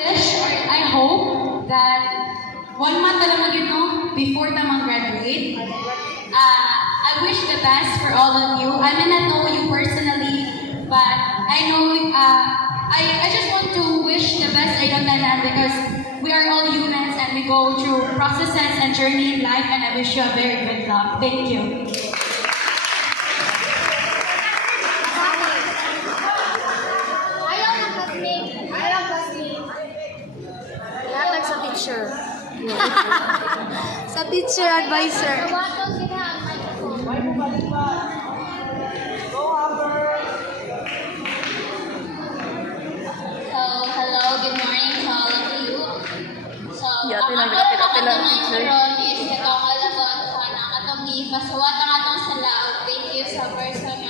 I hope that 1 month na lang magino before ta mag-graduate. I wish the best for all of you. I may not know you personally, but I know I just want to wish the best sa inyong tanan because we are all humans and we go through processes and journey in life, and I wish you a very good luck. Thank you. Sa teacher. Sa teacher advisor. So, hello, good morning to all of you. So, Yeah, ang tila, ako tila, na teacher. karon is katong alagon sa atong gipasuwat ang atong salaog. Thank you sa person